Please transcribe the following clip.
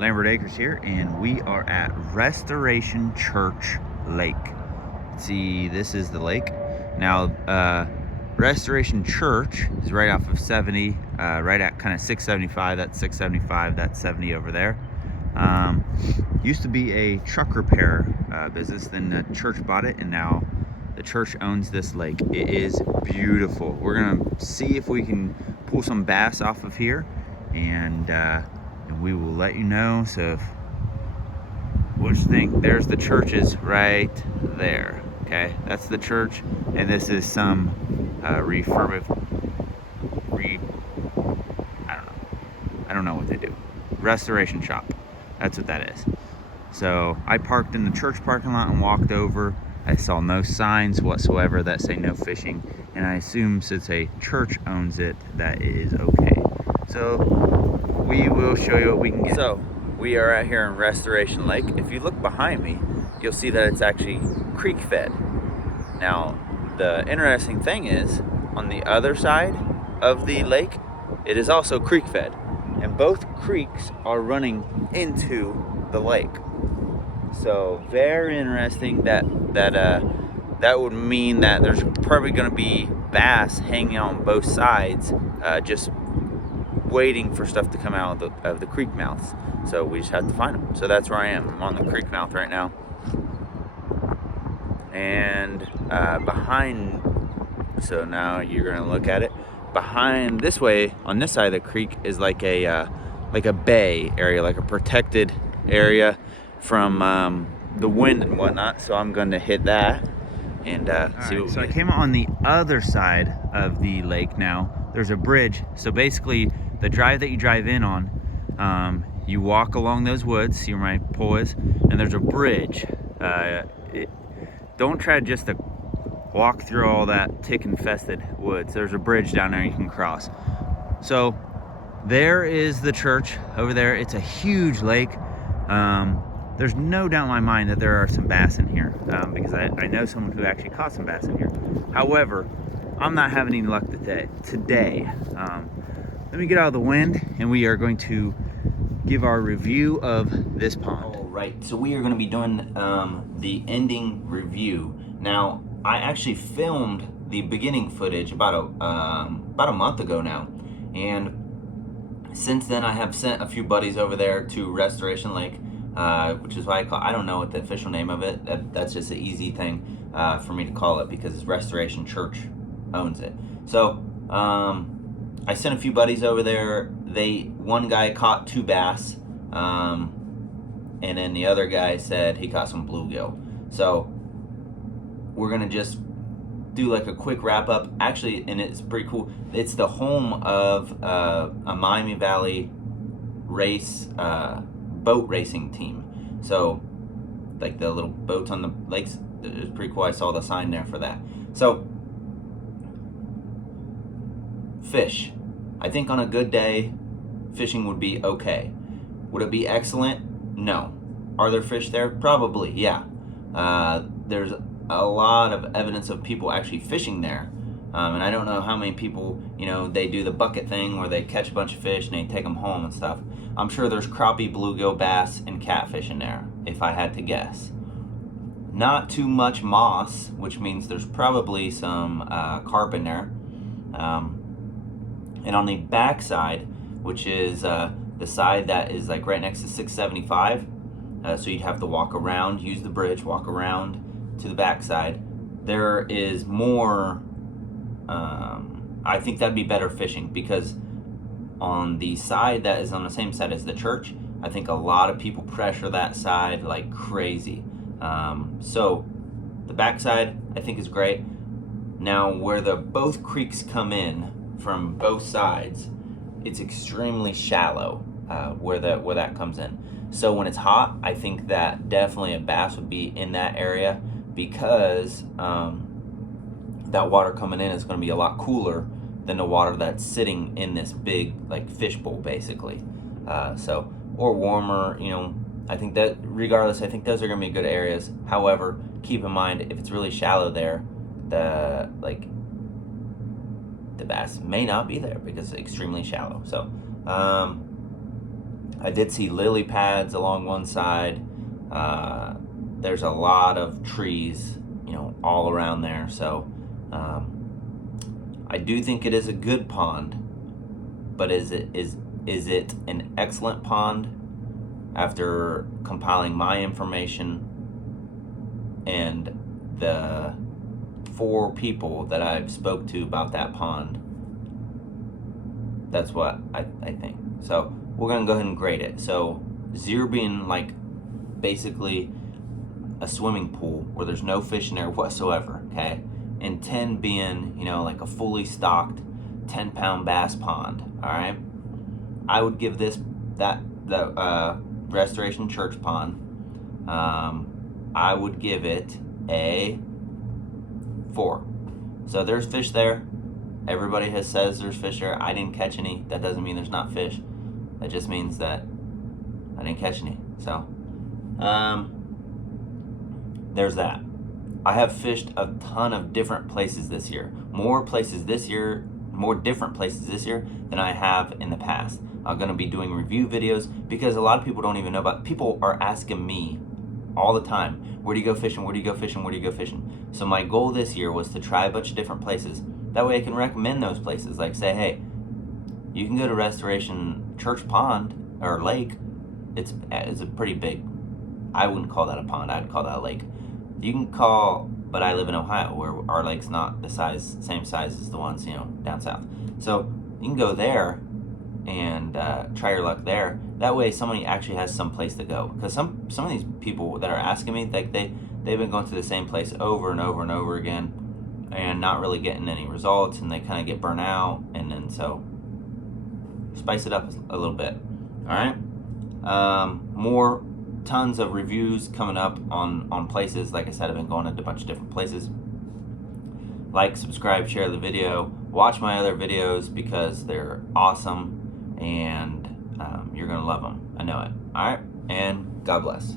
Lambert Acres here, and we are at Restoration Church Lake. See, this is the lake. Now, Restoration Church is right off of 70, right at kind of 675. That's 675, that's 70 over there. Used to be a truck repair business, then the church bought it, and now the church owns this lake. It is beautiful. We're gonna see if we can pull some bass off of here, and we will let you know. So what you think? There's the churches right there. Okay, that's the church, and this is some I don't know what they do. Restoration shop. That's what that is. So I parked in the church parking lot and walked over. I saw no signs whatsoever that say no fishing, and I assume since a church owns it that it is okay. So we will show you what we can get. So we are out here in Restoration Lake. If you look behind me, you'll see that it's actually creek fed. Now, the interesting thing is, on the other side of the lake, it is also creek fed, and both creeks are running into the lake. So very interesting. That would mean that there's probably going to be bass hanging out on both sides, just waiting for stuff to come out of the creek mouths. So we just have to find them. So that's where I am. I'm on the creek mouth right now, and behind. So now you're going to look at it. Behind this way, on this side of the creek, is like a bay area, like a protected area from the wind and whatnot. So I'm going to hit that and see what we get. So I came on the other side of the lake now. There's a bridge. So basically, the drive that you drive in on, you walk along those woods. See where my pole is? And there's a bridge. Don't try just to walk through all that tick-infested woods. There's a bridge down there you can cross. So there is the church over there. It's a huge lake. There's no doubt in my mind that there are some bass in here, because I know someone who actually caught some bass in here. However, I'm not having any luck today. Let me get out of the wind, and we are going to give our review of this pond. All right, so we are going to be doing the ending review. Now, I actually filmed the beginning footage about a month ago now, and since then I have sent a few buddies over there to Restoration Lake, which is why I don't know what the official name of it. That's just an easy thing for me to call it, because Restoration Church owns it. So I sent a few buddies over there. One guy caught 2 bass, and then the other guy said he caught some bluegill. So we're gonna just do like a quick wrap up. Actually, and it's pretty cool. It's the home of a Miami Valley race boat racing team. So like the little boats on the lakes, it's pretty cool. I saw the sign there for that. So fish. I think on a good day, fishing would be okay. Would it be excellent? No. Are there fish there? Probably, yeah. There's a lot of evidence of people actually fishing there. And I don't know how many people, they do the bucket thing where they catch a bunch of fish and they take them home and stuff. I'm sure there's crappie, bluegill, bass, and catfish in there, if I had to guess. Not too much moss, which means there's probably some carp in there. And on the back side, which is the side that is like right next to 675, so you'd have to walk around, use the bridge, walk around to the back side. There is more, I think that'd be better fishing, because on the side that is on the same side as the church, I think a lot of people pressure that side like crazy. So the back side I think is great. Now where both creeks come in from both sides, it's extremely shallow where that comes in. So when it's hot, I think that definitely a bass would be in that area, because that water coming in is going to be a lot cooler than the water that's sitting in this big like fish bowl basically. Or warmer, I think that regardless, I think those are going to be good areas. However, keep in mind, if it's really shallow there, the bass may not be there because it's extremely shallow. So I did see lily pads along one side. There's a lot of trees, you know, all around there. So I do think it is a good pond, but is it an excellent pond? After compiling my information and the 4 people that I've spoke to about that pond, that's what I think. So we're gonna go ahead and grade it. So 0 being like basically a swimming pool where there's no fish in there whatsoever, okay? And 10 being, you know, like a fully stocked 10-pound bass pond, all right? I would give the Restoration Church pond, I would give it a 4. So there's fish there. Everybody says there's fish there. I didn't catch any. That doesn't mean there's not fish. That just means that I didn't catch any. So there's that. I have fished a ton of different places this year. More different places this year than I have in the past. I'm going to be doing review videos because a lot of people don't even know about. People are asking me all the time, where do you go fishing? Where do you go fishing? Where do you go fishing? So my goal this year was to try a bunch of different places. That way I can recommend those places. Like say, hey, you can go to Restoration Church Pond or Lake. It's a pretty big. I wouldn't call that a pond. I'd call that a lake. You can call, but I live in Ohio where our lake's not the same size as the ones, you know, down south. So you can go there and try your luck there. That way somebody actually has some place to go. Because some of these people that are asking me, like they've been going to the same place over and over and over again and not really getting any results, and they kind of get burnt out, and then so spice it up a little bit. All right, more tons of reviews coming up on places. Like I said, I've been going into a bunch of different places. Like, subscribe, share the video, watch my other videos because they're awesome, and you're gonna love them. I know it. All right, and God bless.